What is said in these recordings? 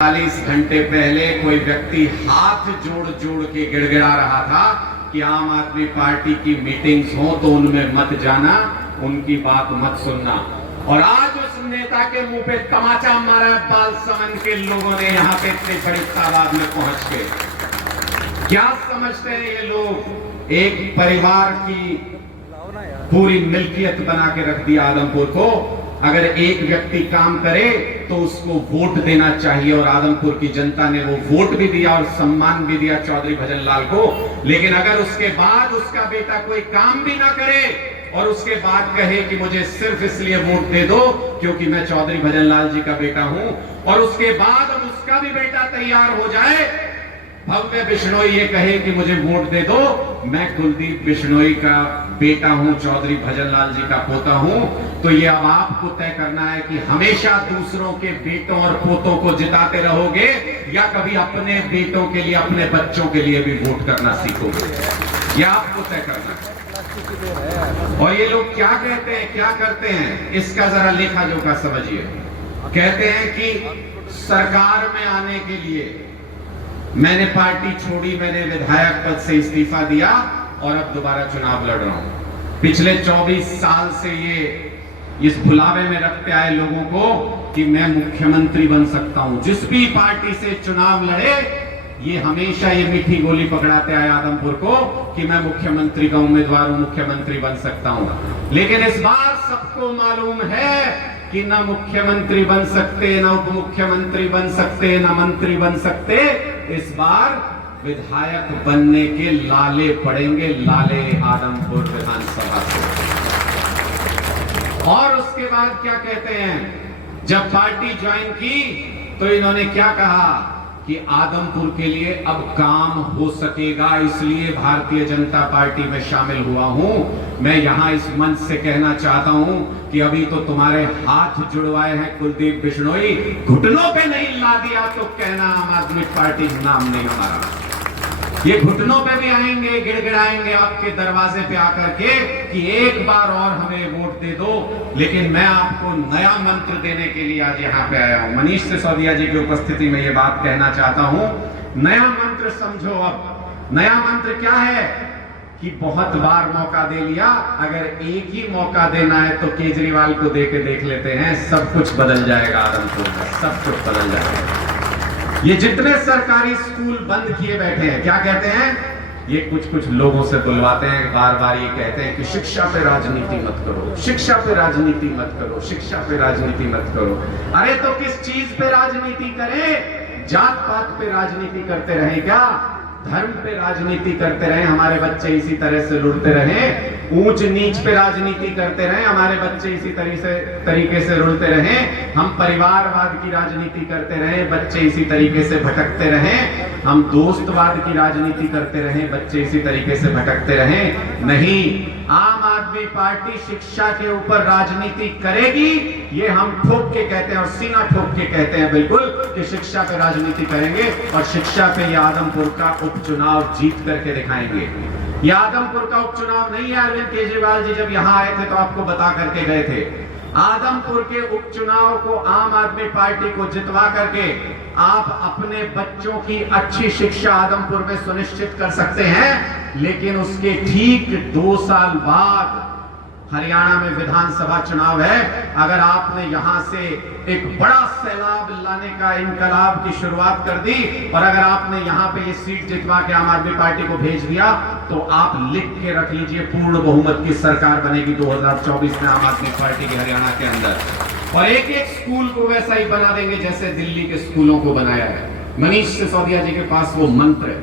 40 घंटे पहले कोई व्यक्ति हाथ जोड़ जोड़ के गिड़गिड़ा रहा था कि आम आदमी पार्टी की मीटिंग्स हो तो उनमें मत जाना, उनकी बात मत सुनना। और आज उस नेता के मुंह पे तमाचा मारा है बालसमंद के लोगों ने यहां पे इतनी बड़ी तादाद में पहुंच के। क्या समझते हैं ये लोग? एक परिवार की पूरी मिल्कियत बना के रख दिया आदमपुर को। अगर एक व्यक्ति काम करे तो उसको वोट देना चाहिए, और आदमपुर की जनता ने वो वोट भी दिया और सम्मान भी दिया चौधरी भजनलाल को। लेकिन अगर उसके बाद उसका बेटा कोई काम भी ना करे और उसके बाद कहे कि मुझे सिर्फ इसलिए वोट दे दो क्योंकि मैं चौधरी भजनलाल जी का बेटा हूं, और उसके बाद अब उसका भी बेटा तैयार हो जाए, भव्य बिश्नोई ये कहे कि मुझे वोट दे दो, मैं कुलदीप बिश्नोई का बेटा हूं, चौधरी भजनलाल जी का पोता हूं, तो ये अब आपको तय करना है कि हमेशा दूसरों के बेटों और पोतों को जिताते रहोगे या कभी अपने बेटों के लिए, अपने बच्चों के लिए भी वोट करना सीखोगे। ये आपको तय करना है। और ये लोग क्या कहते हैं, क्या करते हैं, इसका जरा लेखा जोखा समझिए। कहते हैं कि सरकार में आने के लिए मैंने पार्टी छोड़ी, मैंने विधायक पद से इस्तीफा दिया और अब दोबारा चुनाव लड़ रहा हूं। पिछले 24 साल से ये इस भुलावे में रखते आए लोगों को कि मैं मुख्यमंत्री बन सकता हूं। जिस भी पार्टी से चुनाव लड़े ये हमेशा ये मीठी गोली पकड़ाते आए आदमपुर को कि मैं मुख्यमंत्री का उम्मीदवार हूं, मुख्यमंत्री बन सकता हूं। लेकिन इस बार सबको मालूम है कि ना मुख्यमंत्री बन सकते, ना उप मुख्यमंत्री बन सकते, ना मंत्री बन सकते। इस बार विधायक बनने के लाले पड़ेंगे, लाले आदमपुर विधानसभा से। और उसके बाद क्या कहते हैं, जब पार्टी ज्वाइन की तो इन्होंने क्या कहा कि आदमपुर के लिए अब काम हो सकेगा, इसलिए भारतीय जनता पार्टी में शामिल हुआ हूं। मैं यहां इस मंच से कहना चाहता हूं कि अभी तो तुम्हारे हाथ जुड़वाए हैं कुलदीप बिश्नोई, घुटनों पे नहीं ला दिया तो कहना आम आदमी पार्टी नाम नहीं हमारा। ये घुटनों पे भी आएंगे, गिड़गिड़ाएंगे आपके दरवाजे पे आकर के कि एक बार और हमें वोट दे दो। लेकिन मैं आपको नया मंत्र देने के लिए आज यहाँ पे आया हूं। मनीष सिसोदिया जी की उपस्थिति में ये बात कहना चाहता हूं। नया मंत्र समझो। अब नया मंत्र क्या है कि बहुत बार मौका दे लिया, अगर एक ही मौका देना है तो केजरीवाल को दे के देख लेते हैं, सब कुछ बदल जाएगा आदमपुर में, सब कुछ बदल जाएगा। ये जितने सरकारी स्कूल बंद किए बैठे हैं, क्या कहते हैं, ये कुछ लोगों से बुलवाते हैं, बार बार ये कहते हैं कि शिक्षा पे राजनीति मत करो, शिक्षा पे राजनीति मत करो, शिक्षा पे राजनीति मत करो। अरे तो किस चीज पे राजनीति करें? जात पात पे राजनीति करते रहे क्या? धर्म पे राजनीति करते रहे, हमारे बच्चे इसी तरह से रुलते रहे? ऊंच नीच पे राजनीति करते रहे, हमारे बच्चे इसी तरीके से रुलते रहे? हम परिवारवाद की राजनीति करते रहे, बच्चे इसी तरीके से भटकते रहे? हम दोस्तवाद की राजनीति करते रहे, बच्चे इसी तरीके से भटकते रहे? नहीं, आम आदमी पार्टी शिक्षा के ऊपर राजनीति करेगी, ये हम ठोक के कहते हैं और सीना ठोक के कहते हैं बिल्कुल कि शिक्षा पे राजनीति करेंगे और शिक्षा पे ये आदमपुर का उपचुनाव जीत करके दिखाएंगे। ये आदमपुर का उपचुनाव नहीं है। अरविंद केजरीवाल जी जब यहां आए थे तो आपको बता करके गए थे, आदमपुर के उपचुनाव को आम आदमी पार्टी को जितवा करके आप अपने बच्चों की अच्छी शिक्षा आदमपुर में सुनिश्चित कर सकते हैं। लेकिन उसके ठीक 2 साल बाद हरियाणा में विधानसभा चुनाव है। अगर आपने यहां से एक बड़ा सैलाब लाने का इनकलाब की शुरुआत कर दी और अगर आपने यहां पे ये सीट जितवा के आम आदमी पार्टी को भेज दिया तो आप लिख के रख लीजिए, पूर्ण बहुमत की सरकार बनेगी 2024 में आम आदमी पार्टी के हरियाणा के अंदर। और एक एक स्कूल को वैसा ही बना देंगे जैसे दिल्ली के स्कूलों को बनाया है। मनीष सिसोदिया जी के पास वो मंत्र है,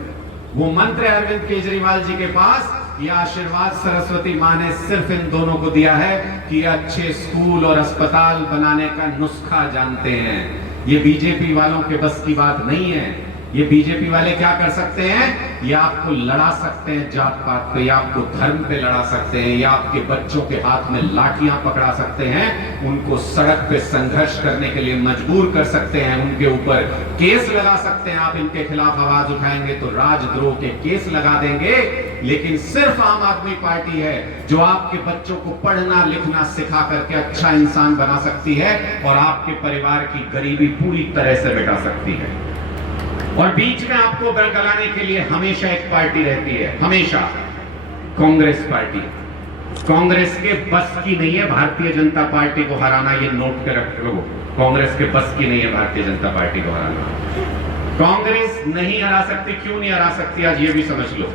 वो मंत्र है अरविंद केजरीवाल जी के पास। यह आशीर्वाद सरस्वती मां ने सिर्फ इन दोनों को दिया है कि अच्छे स्कूल और अस्पताल बनाने का नुस्खा जानते हैं। ये बीजेपी वालों के बस की बात नहीं है। ये बीजेपी वाले क्या कर सकते हैं, ये आपको लड़ा सकते हैं जात पात पे, या आपको धर्म पे लड़ा सकते हैं, या आपके बच्चों के हाथ में लाठियां पकड़ा सकते हैं, उनको सड़क पे संघर्ष करने के लिए मजबूर कर सकते हैं, उनके ऊपर केस लगा सकते हैं। आप इनके खिलाफ आवाज उठाएंगे तो राजद्रोह के केस लगा देंगे। लेकिन सिर्फ आम आदमी पार्टी है जो आपके बच्चों को पढ़ना लिखना सिखा करके अच्छा इंसान बना सकती है और आपके परिवार की गरीबी पूरी तरह से मिटा सकती है। और बीच में आपको बरगलाने के लिए हमेशा एक पार्टी रहती है, हमेशा कांग्रेस पार्टी। कांग्रेस के बस की नहीं है भारतीय जनता पार्टी को हराना, ये नोट कर रख लो। कांग्रेस के बस की नहीं है भारतीय जनता पार्टी को हराना। कांग्रेस नहीं हरा सकती। क्यों नहीं हरा सकती, आज ये भी समझ लो।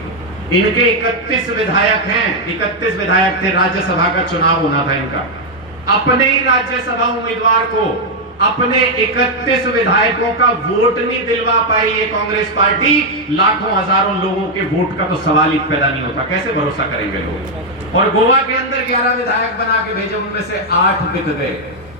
इनके 31 विधायक हैं, 31 विधायक थे, राज्यसभा का चुनाव होना था इनका। अपने ही राज्यसभा उम्मीदवार को अपने 31 विधायकों का वोट नहीं दिलवा पाई ये कांग्रेस पार्टी। लाखों हजारों लोगों के वोट का तो सवाल ही पैदा नहीं होता, कैसे भरोसा करेंगे लोग। और गोवा के अंदर 11 विधायक बना के भेजे, उनमें से 8 बिक गए।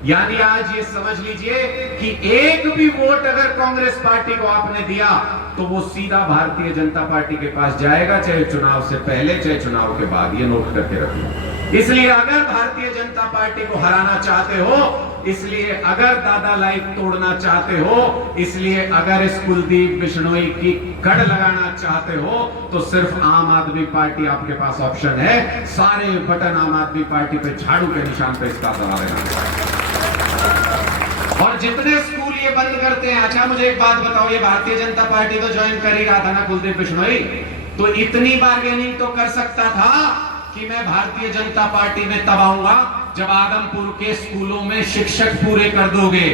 यानी आज ये समझ लीजिए कि एक भी वोट अगर कांग्रेस पार्टी को आपने दिया तो वो सीधा भारतीय जनता पार्टी के पास जाएगा, चाहे चुनाव से पहले चाहे चुनाव के बाद। ये नोट करके रखिए। इसलिए अगर भारतीय जनता पार्टी को हराना चाहते हो, इसलिए अगर दादा लाइफ तोड़ना चाहते हो, इसलिए अगर इस कुलदीप बिश्नोई की कड़ लगाना चाहते हो, तो सिर्फ आम आदमी पार्टी आपके पास ऑप्शन है। सारे बटन आम आदमी पार्टी पे झाड़ू के निशान पे इसका दबा देना। और जितने स्कूल ये बंद करते हैं, अच्छा मुझे एक बात बताओ, ये भारतीय जनता पार्टी तो ज्वाइन कर ही रहा था ना कुलदीप बिश्नोई, तो इतनी बार्गेनिंग तो कर सकता था कि मैं भारतीय जनता पार्टी में तब आऊंगा जब आदमपुर के स्कूलों में शिक्षक पूरे कर दोगे,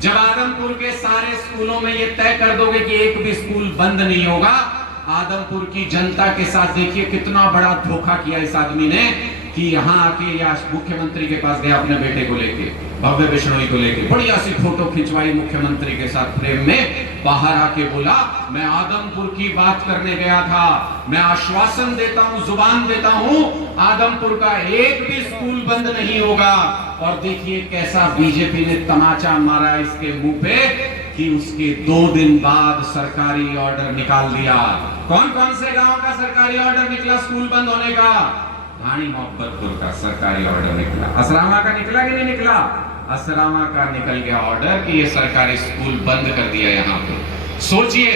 जब आदमपुर के सारे स्कूलों में ये तय कर दोगे कि एक भी स्कूल बंद नहीं होगा। आदमपुर की जनता के साथ देखिए कितना बड़ा धोखा किया इस आदमी ने कि यहां आके या मुख्यमंत्री के पास गया अपने बेटे को लेके, भव्य बिश्नोई को लेके, बढ़िया सी फोटो खिंचवाई मुख्यमंत्री के साथ फ्रेम में, बाहर आके बोला मैं आदमपुर की बात करने गया था, मैं आश्वासन देता हूं, जुबान देता हूं, आदमपुर का एक भी स्कूल बंद नहीं होगा। और देखिए कैसा बीजेपी ने तमाचा मारा इसके मुंह पे कि उसके 2 दिन बाद सरकारी ऑर्डर निकाल दिया। कौन कौन से गांव का सरकारी ऑर्डर निकला स्कूल बंद होने का? धानी मोहब्बतपुर का सरकारी ऑर्डर निकला। असरामा का निकला कि नहीं निकला? असरामा का निकल गया ऑर्डर कि ये सरकारी स्कूल बंद कर दिया। यहाँ पे सोचिए,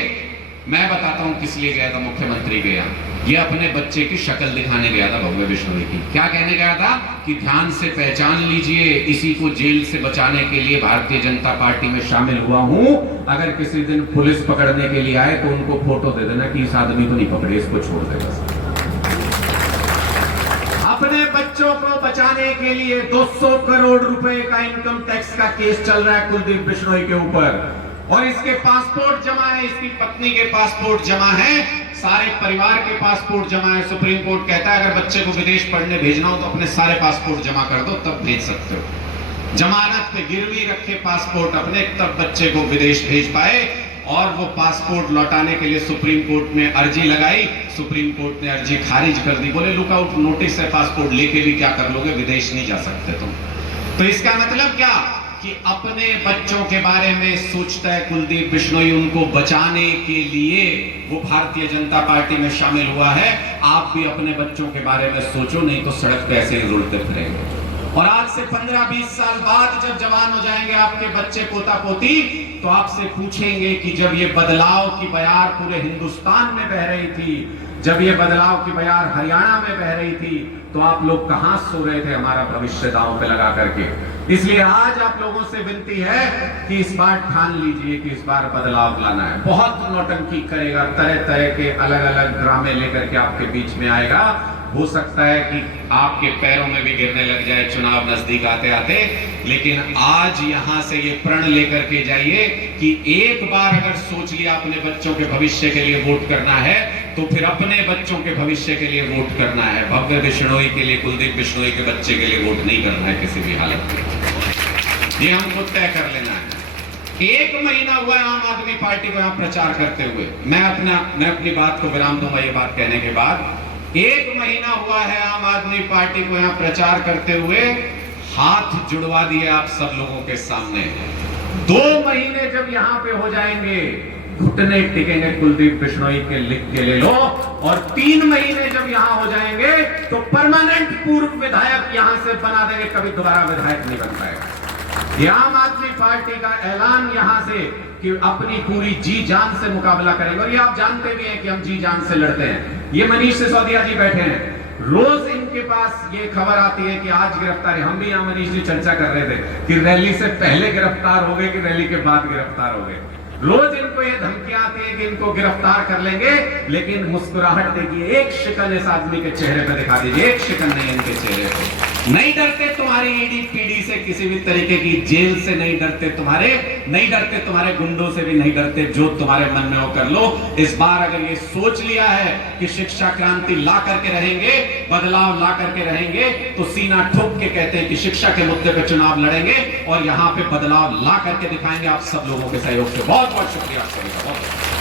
मैं बताता हूं किस लिए गया था मुख्यमंत्री के यहाँ। ये अपने बच्चे की शक्ल दिखाने गया था भव्य बिश्नोई की। क्या कहने गया था कि ध्यान से पहचान लीजिए, इसी को जेल से बचाने के लिए भारतीय जनता पार्टी में शामिल हुआ हूं। अगर किसी दिन पुलिस पकड़ने के लिए आए तो उनको फोटो दे देना कि इस आदमी को नहीं पकड़े, इसको छोड़ देगा। अपने बच्चों को बचाने के लिए 200 करोड़ रुपए का इनकम टैक्स का केस चल रहा है कुलदीप बिश्नोई के ऊपर, और इसके पासपोर्ट जमा है, इसकी पत्नी के पासपोर्ट जमा है, सारे परिवार के पासपोर्ट जमा है। सुप्रीम कोर्ट कहता है अगर बच्चे को विदेश पढ़ने भेजना हो तो अपने सारे पासपोर्ट जमा कर दो, तब भेज सकते हो। जमानत पे गिरवी रखे पासपोर्ट अपने, तब बच्चे को विदेश भेज पाए। और वो पासपोर्ट लौटाने के लिए सुप्रीम कोर्ट में अर्जी लगाई, सुप्रीम कोर्ट ने अर्जी खारिज कर दी। बोले लुकआउट नोटिस है, पासपोर्ट लेके भी क्या कर लोगे, विदेश नहीं जा सकते तुम। तो इसका मतलब क्या कि अपने बच्चों के बारे में सोचता है कुलदीप बिश्नोई, उनको बचाने के लिए वो भारतीय जनता पार्टी में शामिल हुआ है। आप भी अपने बच्चों के बारे में सोचो, नहीं तो सड़क पे ऐसे ही रुलते फिरेंगे। और आज से 15-20 साल बाद जब जवान हो जाएंगे आपके बच्चे पोता पोती, तो आपसे पूछेंगे कि जब ये बदलाव की बयार पूरे हिंदुस्तान में बह रही थी, जब ये बदलाव की बयार हरियाणा में बह रही थी, तो आप लोग कहां सो रहे थे हमारा भविष्य दांव पे लगा करके। इसलिए आज आप लोगों से विनती है कि इस बार ठान लीजिए कि इस बार बदलाव लाना है। बहुत नौटंकी करेगा, तरह तरह के अलग अलग ड्रामे लेकर के आपके बीच में आएगा। हो सकता है कि आपके पैरों में भी गिरने लग जाए चुनाव नजदीक आते आते, लेकिन आज यहां से ये प्रण लेकर के जाइए कि एक बार अगर सोच लिया अपने बच्चों के भविष्य के लिए वोट करना है, तो फिर अपने बच्चों के भविष्य के लिए वोट करना है। भव्य बिश्नोई के लिए, कुलदीप बिश्नोई के बच्चे के लिए वोट नहीं करना है किसी भी हालत में। ये हमको तय कर लेना है। 1 महीना हुआ है आम आदमी पार्टी को यहां प्रचार करते हुए। मैं अपनी बात को विराम दूंगा ये बात कहने के बाद। 1 महीना हुआ है आम आदमी पार्टी को यहां प्रचार करते हुए, हाथ जुड़वा दिए आप सब लोगों के सामने। 2 महीने जब यहां पे हो जाएंगे, घुटने टिकेंगे कुलदीप बिश्नोई के, लिख के ले लो। और 3 महीने जब यहां हो जाएंगे तो परमानेंट पूर्व विधायक यहां से बना देंगे, कभी दोबारा विधायक नहीं बन पाएगा। ये आम आदमी पार्टी का ऐलान यहां से कि अपनी पूरी जी जान से मुकाबला करेंगे। और ये आप जानते भी हैं कि हम जी जान से लड़ते हैं। ये मनीष सिसोदिया जी बैठे हैं, रोज इनके पास ये खबर आती है कि आज गिरफ्तार है। हम भी यहां मनीष जी चर्चा कर रहे थे कि रैली से पहले गिरफ्तार हो गए कि रैली के बाद गिरफ्तार हो गए। रोज इनको ये धमकियां आती है कि इनको गिरफ्तार कर लेंगे, लेकिन मुस्कुराहट देखिए, एक शिकन इस आदमी के चेहरे पे दिखा दीजिए, एक शिकन नहीं इनके चेहरे पे। नहीं डरते तुम्हारी ईडी पीडी से, किसी भी तरीके की जेल से नहीं डरते, नहीं डरते तुम्हारे गुंडों से भी नहीं डरते। जो तुम्हारे मन में हो कर लो। इस बार अगर ये सोच लिया है कि शिक्षा क्रांति ला करके रहेंगे, बदलाव ला करके रहेंगे, तो सीना ठोक के कहते हैं कि शिक्षा के मुद्दे पर चुनाव लड़ेंगे और यहां पे बदलाव ला करके दिखाएंगे। आप सब लोगों के सहयोग से बहुत बहुत शुक्रिया आप सभी का। बहुत